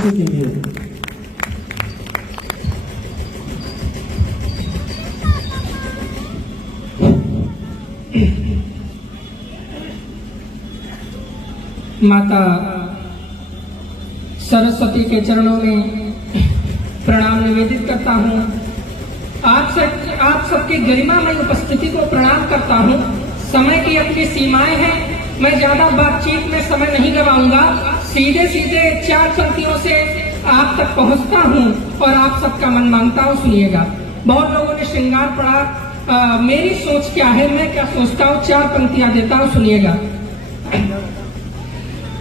माता सरस्वती के चरणों में प्रणाम निवेदित करता हूँ। आप सबकी गरिमामय उपस्थिति को प्रणाम करता हूँ। समय की अपनी सीमाएं हैं, मैं ज्यादा बातचीत में समय नहीं गवाऊंगा। सीधे सीधे 4 पंक्तियों से आप तक पहुँचता हूँ और आप सबका मन मांगता हूँ, सुनिएगा। बहुत लोगों ने श्रृंगार पढ़ा, मेरी सोच क्या है, मैं क्या सोचता हूँ, 4 पंक्तियां देता हूँ, सुनिएगा।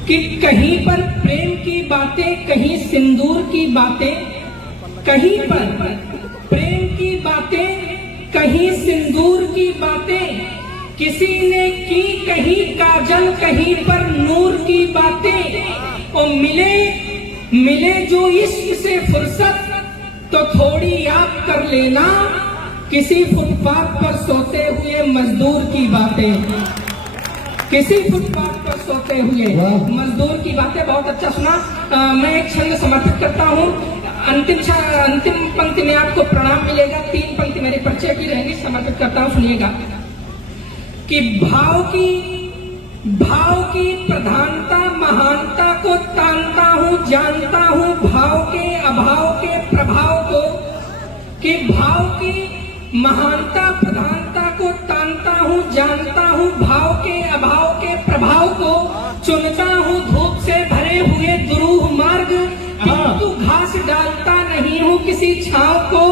कि कहीं पर प्रेम की बातें, कहीं सिंदूर की बातें, कहीं पर प्रेम की बातें, कहीं सिंदूर की बातें, किसी ने की कहीं काजल, कहीं पर नूर की बातें। और मिले जो इश्क से फुर्सत तो थोड़ी याद कर लेना, किसी फुटपाथ पर सोते हुए मजदूर की बातें, किसी फुटपाथ पर सोते हुए मजदूर की बातें। बहुत अच्छा सुना। मैं एक छंद समर्पित करता हूँ। अंतिम पंक्ति में आपको प्रणाम मिलेगा। 3 पंक्ति मेरे परिचय की रहेंगी, समर्पित करता हूँ, सुनिएगा। कि भाव की प्रधानता महानता को तानता हूँ, जानता हूँ भाव के अभाव के प्रभाव को। कि भाव की महानता प्रधानता को तानता हूँ, जानता हूँ भाव के अभाव के प्रभाव को। चुनता हूँ धूप से भरे हुए दुरूह मार्ग, किंतु घास डालता नहीं हूँ किसी छांव को।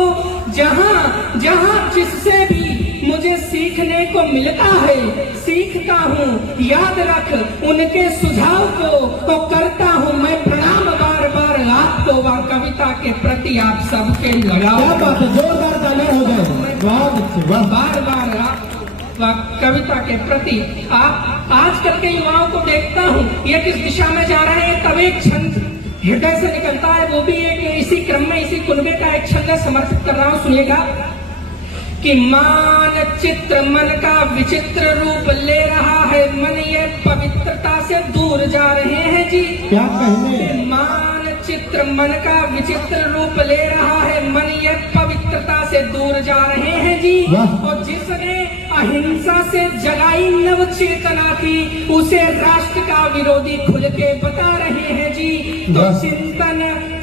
जहाँ जिससे भी मुझे सीखने को मिलता है, सीखता हूँ, याद रख उनके सुझाव को। तो करता हूँ मैं प्रणाम बार बार आपको, वह कविता के प्रति आप सबके लगाओ। जोरदार तालियां हो जाए। बार बार वह कविता के प्रति आप आजकल के युवाओं को देखता हूँ, ये किस दिशा में जा रहे हैं, तब एक छंद हृदय से निकलता है, वो भी एक इसी क्रम में, इसी कुनबे का एक छंद समर्पित कर रहा हूँ, सुनिएगा। कि मानचित्र मन का विचित्र रूप ले रहा है, मन ये पवित्रता से दूर जा रहे हैं जी। क्या कहने? मानचित्र मन का विचित्र रूप ले रहा है, मन ये पवित्रता से दूर जा रहे हैं जी। और जिसने अहिंसा से जगाई नव चेतना की, उसे राष्ट्र का विरोधी खुल के बता रहे हैं जी। तो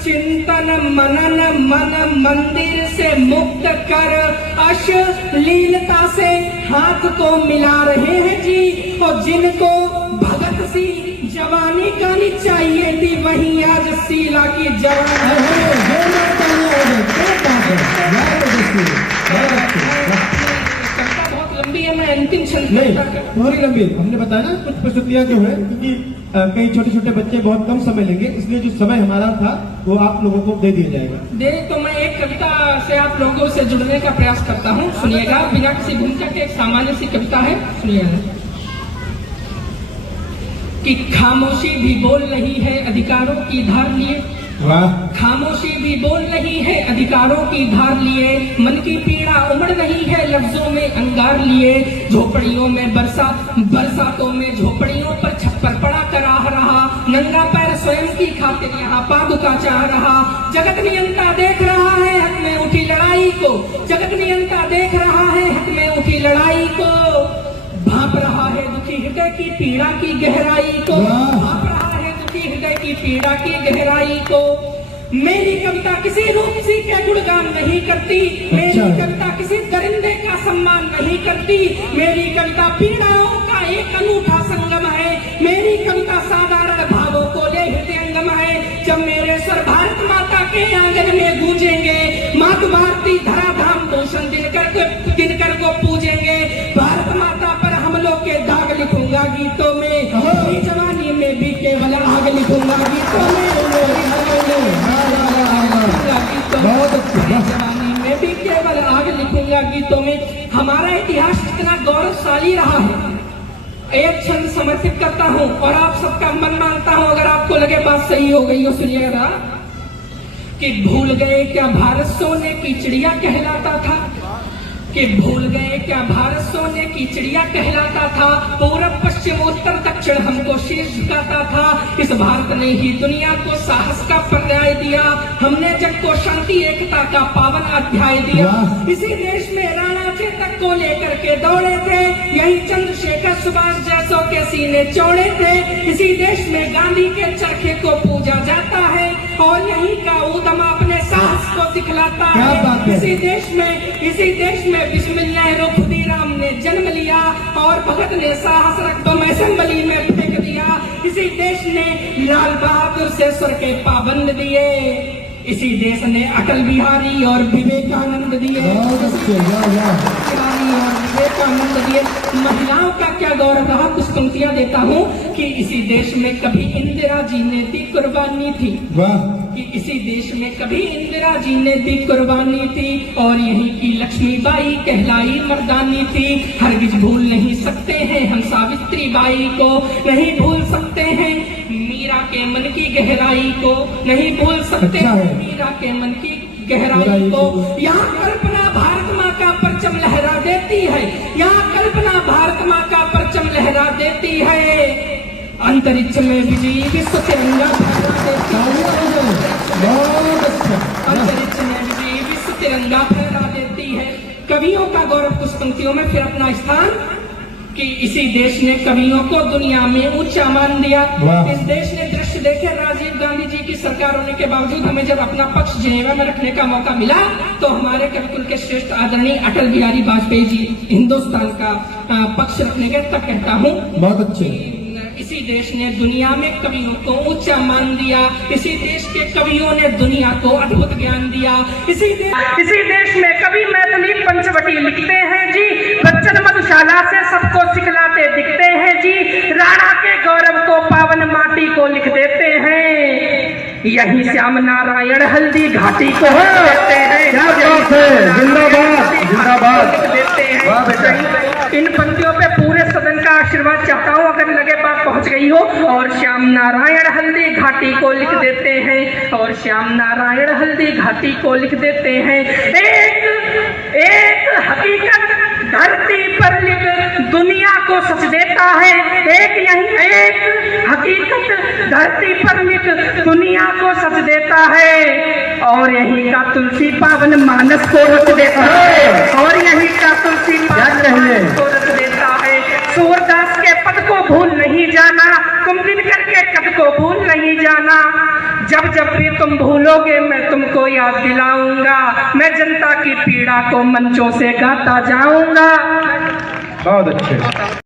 चिंतन मनन मन मंदिर से मुक्त कर, अश्लीलता से हाथ को मिला रहे हैं जी। और जिनको भगत सी जवानी गानी चाहिए थी, वही आज शीला की जवानी। बहुत लंबी है, मैं अंतिम थोड़ी लंबी। हमने बताया ना कुछ प्रस्तुतियां जो है, क्योंकि कई छोटे छोटे बच्चे बहुत कम समय लेंगे, इसलिए जो समय हमारा था वो आप लोगों को दे दिया जाएगा। तो मैं एक कविता से आप लोगों से जुड़ने का प्रयास करता हूँ, सुनिएगा। बिना किसी भूमिका के एक सामान्य सी कविता है, सुनिएगा। कि खामोशी भी बोल रही है अधिकारों की धार लिए, खामोशी भी बोल रही है अधिकारों की धार लिए। मन की पीड़ा उमड़ रही है लफ्जों में अंगार लिए। झोपड़ियों में बरसातों में झोपड़ियों पर छप्पर पड़ा कराह रहा, नंगा पैर स्वयं की खातिर यहाँ पादुका चाह रहा। जगत नियंता देख रहा है हक में उठी लड़ाई को, जगत नियंता देख रहा है हक में उठी लड़ाई को। भाप रहा है दुखी हृदय की पीड़ा की गहराई को, भाप रहा है दुखी हृदय की पीड़ा की गहराई को। मेरी कविता किसी रूपसी के गुणगान नहीं करती, मेरी कविता किसी दरिंदे का सम्मान नहीं करती। मेरी कविता पीड़ाओं का एक अनूठा संगम है, मेरी कविता साधारण भावों को ले हृदयंगम है। जब मेरे स्वर भारत माता के आंगन में गूंजेंगे, मातु भारती धराधाम भूषण दिनकर को पूजेंगे। भारत माता पर हम लोग के दाग लिखूंगा गीतों में, अपनी जवानी में भी केवल आग लिखूंगा गीतों में, जवानी में भी केवल आग लिखूंगा गीतों में। हमारा इतिहास कितना गौरवशाली रहा है, एक क्षण समर्पित करता हूँ और आप सबका मन मानता हूँ। अगर आपको लगे बात सही हो गई हो, सुनिएगा। कि भूल गए क्या भारत सोने की चिड़िया कहलाता था, कि भूल गए क्या भारत सोने की चिड़िया कहलाता था, पूरब पश्चिम उत्तर दक्षिण हमको शीश झुकाता था। इस भारत ने ही दुनिया को साहस का पर्याय दिया, हमने जग को शांति एकता का पावन अध्याय दिया। इसी देश में राणा चेतक को लेकर के दौड़े थे, यही चंद्रशेखर सुभाष जैसों के सीने चौड़े थे। इसी देश में गांधी के चरखे को पूजा जाता है और यही का ऊधम अपने साहस को दिखलाता है। इसी देश में बिस्मिल्लाह खुदीराम ने जन्म लिया और भगत ने साहस रख बम असेंबली में फेंक दिया। इसी देश ने लाल बहादुर से स्वर के पाबंद दिए, इसी देश ने अटल बिहारी और विवेकानंद दिए, विवेकानंद दिए। महिलाओं का क्या गौरव रहा, कुछ पंक्तियां देता हूँ कि इसी देश में कभी इंदिरा जी ने दी कुर्बानी थी, कि इसी देश में कभी इंदिरा जी ने दी कुर्बानी थी और यहीं की लक्ष्मीबाई कहलाई मर्दानी थी। हरगिज भूल नहीं सकते हैं हम सावित्री बाई को, नहीं भूल सकते हैं मीरा के मन की गहराई को, नहीं भूल सकते मीरा के मन की गहराई को। यहाँ कल्पना भारत माँ का परचम लहरा देती है, यहाँ कल्पना भारत माँ का परचम लहरा देती है। अंतरिक्ष में विजयी विश्व तिरंगा फहरा देती है, अंतरिक्ष में विजयी विश्व तिरंगा फहरा देती है। कवियों का गौरव कुछ पंक्तियों में, फिर अपना स्थान कि इसी देश ने कवियों को दुनिया में ऊंचा मान दिया। इस देश ने दृश्य देखे राजीव गांधी जी की सरकार होने के बावजूद हमें जब अपना पक्ष जेनेवा में रखने का मौका मिला तो हमारे कविकुल के श्रेष्ठ आदरणीय अटल बिहारी वाजपेयी जी हिंदुस्तान का पक्ष रखने के तक कहता हूँ। बहुत अच्छे। इसी देश ने दुनिया में कवियों को ऊंचा मान दिया, इसी देश के कवियों ने दुनिया को अद्भुत ज्ञान दिया। इसी देश में कवि मैथिली पंचवटी लिखते हैं जी, बच्चन मधुशाला से सबको सिखलाते दिखते हैं जी, राणा के गौरव को पावन माटी को लिख देते हैं, यही श्याम नारायण हल्दी घाटी को देते हैं। जिंदाबाद जिंदाबाद देते हैं। इन पंक्तियों पे पूरे सदन का आशीर्वाद चाहता हूँ, अगर लगे बात पहुंच गई हो। और श्याम नारायण हल्दी घाटी को लिख देते हैं, और श्याम नारायण हल्दी घाटी को लिख देते हैं। एक हकीकत धरती पर लिख दुनिया को सच देता है, एक हकीकत धरती पर लिख दुनिया को सच देता है, और यही का तुलसी पावन मानस को रच देता है, और यही का तुलसी पावन मानस को रच देता है। सूरदास के पद को भूल नहीं जाना, तुम दिनकर के कद को भूल नहीं जाना, जब जब भी तुम भूलोगे मैं तुमको याद दिलाऊंगा, मैं जनता की पीड़ा को मंचों से गाता जाऊंगा। बहुत अच्छे।